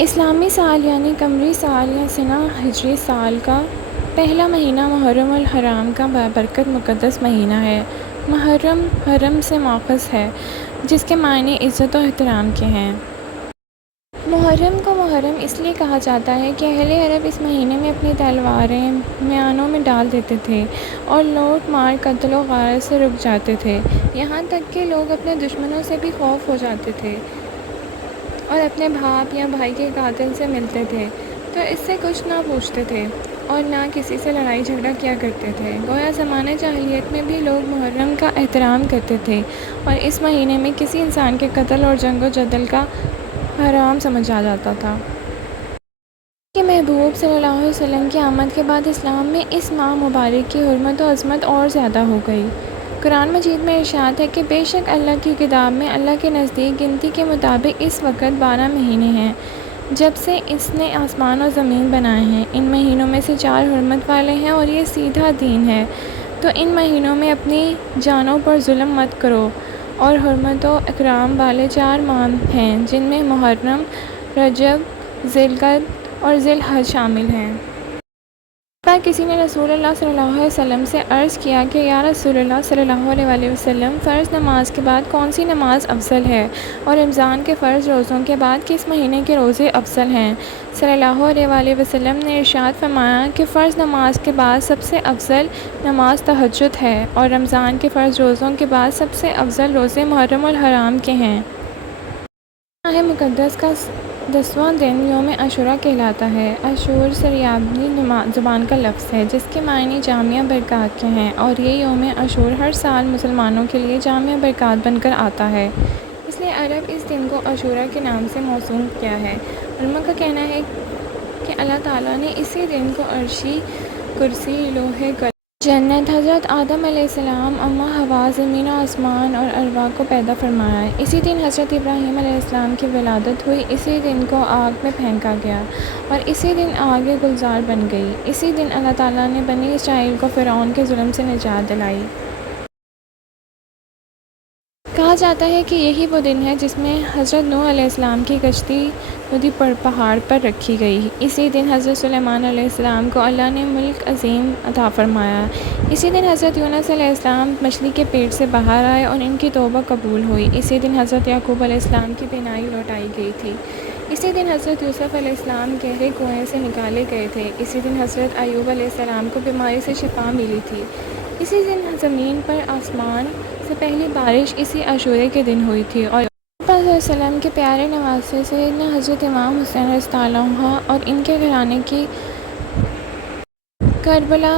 اسلامی سال یعنی قمری سال یا سنہ ہجری سال کا پہلا مہینہ محرم الحرام کا بابرکت مقدس مہینہ ہے۔ محرم حرم سے ماخوذ ہے، جس کے معنی عزت و احترام کے ہیں۔ محرم کو محرم اس لیے کہا جاتا ہے کہ اہل عرب اس مہینے میں اپنی تلواریں میانوں میں ڈال دیتے تھے اور لوٹ مار قتل و غارت سے رک جاتے تھے، یہاں تک کہ لوگ اپنے دشمنوں سے بھی خوف ہو جاتے تھے اور اپنے باپ یا بھائی کے قاتل سے ملتے تھے تو اس سے کچھ نہ پوچھتے تھے اور نہ کسی سے لڑائی جھگڑا کیا کرتے تھے۔ گویا زمانہ جاہلیت میں بھی لوگ محرم کا احترام کرتے تھے اور اس مہینے میں کسی انسان کے قتل اور جنگ و جدل کا حرام سمجھا جاتا تھا۔ کہ محبوب صلی اللہ علیہ وسلم کی آمد کے بعد اسلام میں اس ماہ مبارک کی حرمت و عظمت اور زیادہ ہو گئی۔ قرآن مجید میں ارشاد ہے کہ بے شک اللہ کی کتاب میں اللہ کے نزدیک گنتی کے مطابق اس وقت 12 مہینے ہیں جب سے اس نے آسمان اور زمین بنائے ہیں۔ ان مہینوں میں سے 4 حرمت والے ہیں اور یہ سیدھا دین ہے، تو ان مہینوں میں اپنی جانوں پر ظلم مت کرو۔ اور حرمت و اکرام والے 4 ماہ ہیں جن میں محرم، رجب، ذی القعدہ اور ذی الحج شامل ہیں۔ ایک بار کسی نے رسول اللہ صلی اللہ علیہ وسلم سے عرض کیا کہ یا رسول اللہ صلی اللہ علیہ وسلم، فرض نماز کے بعد کون سی نماز افضل ہے اور رمضان کے فرض روزوں کے بعد کس مہینے کے روزے افضل ہیں؟ صلی اللہ علیہ وسلم نے ارشاد فرمایا کہ فرض نماز کے بعد سب سے افضل نماز تہجد ہے اور رمضان کے فرض روزوں کے بعد سب سے افضل روزے محرم الحرام کے ہیں۔ ماہ مقدس کا 10واں دن یوم عاشوراء کہلاتا ہے۔ عاشور سریابی زبان کا لفظ ہے جس کے معنی جامع برکات کے ہیں، اور یہ یوم عاشور ہر سال مسلمانوں کے لیے جامع برکات بن کر آتا ہے، اس لیے عرب اس دن کو عاشوراء کے نام سے موسوم کیا ہے۔ علماء کا کہنا ہے کہ اللہ تعالیٰ نے اسی دن کو عرشی، کرسی، لوح قلم، جنت، حضرت آدم علیہ السلام، اماں حوا، زمین و آسمان اور ارواح کو پیدا فرمایا۔ اسی دن حضرت ابراہیم علیہ السلام کی ولادت ہوئی، اسی دن کو آگ میں پھینکا گیا اور اسی دن آگ گلزار بن گئی۔ اسی دن اللہ تعالیٰ نے بنی اسرائیل کو فرعون کے ظلم سے نجات دلائی۔ کہا جاتا ہے کہ یہی وہ دن ہے جس میں حضرت نوح علیہ السلام کی کشتی ندی پر پہاڑ پر رکھی گئی۔ اسی دن حضرت سلیمان علیہ السلام کو اللہ نے ملک عظیم عطا فرمایا۔ اسی دن حضرت یونس علیہ السلام مچھلی کے پیٹ سے باہر آئے اور ان کی توبہ قبول ہوئی۔ اسی دن حضرت یعقوب علیہ السلام کی بینائی لوٹائی گئی تھی۔ اسی دن حضرت یوسف علیہ السلام گہرے کنویں سے نکالے گئے تھے۔ اسی دن حضرت ایوب علیہ السلام کو بیماری سے شفا ملی تھی۔ اسی دن زمین پر آسمان سے پہلی بارش اسی عاشورے کے دن ہوئی تھی، اور صلی اللہ علیہ وسلم کے پیارے نواسے سیدنا حضرت امام حسین رضی اللہ عنہ اور ان کے گھرانے کی کربلا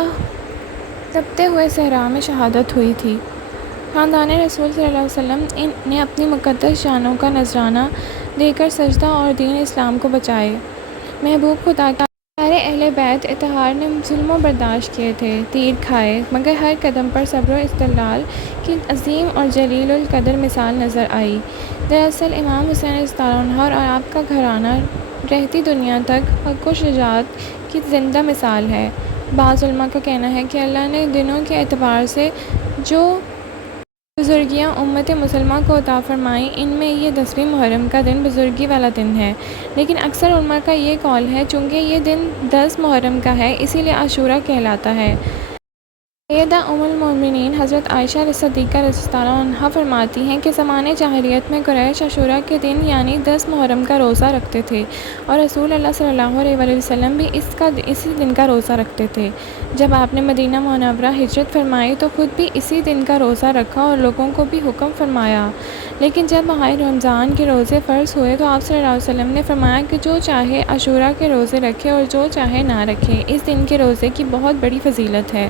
تپتے ہوئے صحرا میں شہادت ہوئی تھی۔ خاندان رسول صلی اللہ علیہ وسلم نے اپنی مقدس جانوں کا نذرانہ دے کر سجدہ اور دین اسلام کو بچائے۔ محبوب خدا کے پیارے اہل بیت اطہار نے ظلم و برداشت کیے تھے، تیر کھائے، مگر ہر قدم پر صبر و استدلال کی عظیم اور جلیل القدر مثال نظر آئی۔ دراصل امام حسین رضی اللہ عنہ اور آپ کا گھرانہ رہتی دنیا تک حق و شجاعت کی زندہ مثال ہے۔ بعض علماء کا کہنا ہے کہ اللہ نے دنوں کے اعتبار سے جو بزرگیاں امت مسلمہ کو عطا فرمائیں، ان میں یہ 10ویں محرم کا دن بزرگی والا دن ہے، لیکن اکثر علماء کا یہ قول ہے چونکہ یہ دن 10 محرم کا ہے اسی لیے عاشوراء کہلاتا ہے۔ سیدہ ام المومنین حضرت عائشہ صدیقہ رضی اللہ عنہا فرماتی ہیں کہ زمانہ جاہلیت میں قریش عاشوراء کے دن یعنی 10 محرم کا روزہ رکھتے تھے، اور رسول اللہ صلی اللہ علیہ وسلم بھی اسی دن کا روزہ رکھتے تھے۔ جب آپ نے مدینہ منورہ ہجرت فرمائی تو خود بھی اسی دن کا روزہ رکھا اور لوگوں کو بھی حکم فرمایا، لیکن جب ماہ رمضان کے روزے فرض ہوئے تو آپ صلی اللہ علیہ وسلم نے فرمایا کہ جو چاہے عاشوراء کے روزے رکھے اور جو چاہے نہ رکھے، اس دن کے روزے کی بہت بڑی فضیلت ہے۔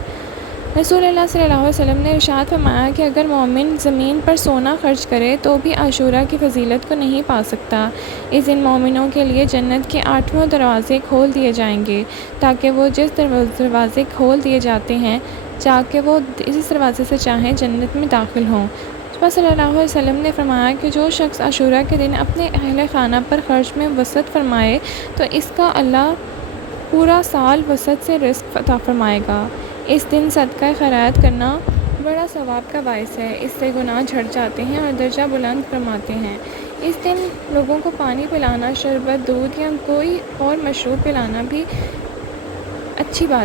رسول اللہ صلی اللہ علیہ وسلم نے ارشاد فرمایا کہ اگر مومن زمین پر سونا خرچ کرے تو بھی عاشوراء کی فضیلت کو نہیں پا سکتا۔ اس دن مومنوں کے لیے جنت کے 8 دروازے کھول دیے جائیں گے تاکہ وہ جس دروازے کھول دیے جاتے ہیں جا کے وہ اس دروازے سے چاہیں جنت میں داخل ہوں۔ رسول صلی اللہ علیہ وسلم نے فرمایا کہ جو شخص عاشوراء کے دن اپنے اہل خانہ پر خرچ میں وسعت فرمائے تو اس کا اللہ پورا سال وسعت سے رزق عطا فرمائے گا۔ اس دن صدقہ خیرات کرنا بڑا ثواب کا باعث ہے، اس سے گناہ جھڑ جاتے ہیں اور درجہ بلند فرماتے ہیں۔ اس دن لوگوں کو پانی پلانا، شربت، دودھ یا کوئی اور مشروب پلانا بھی اچھی بات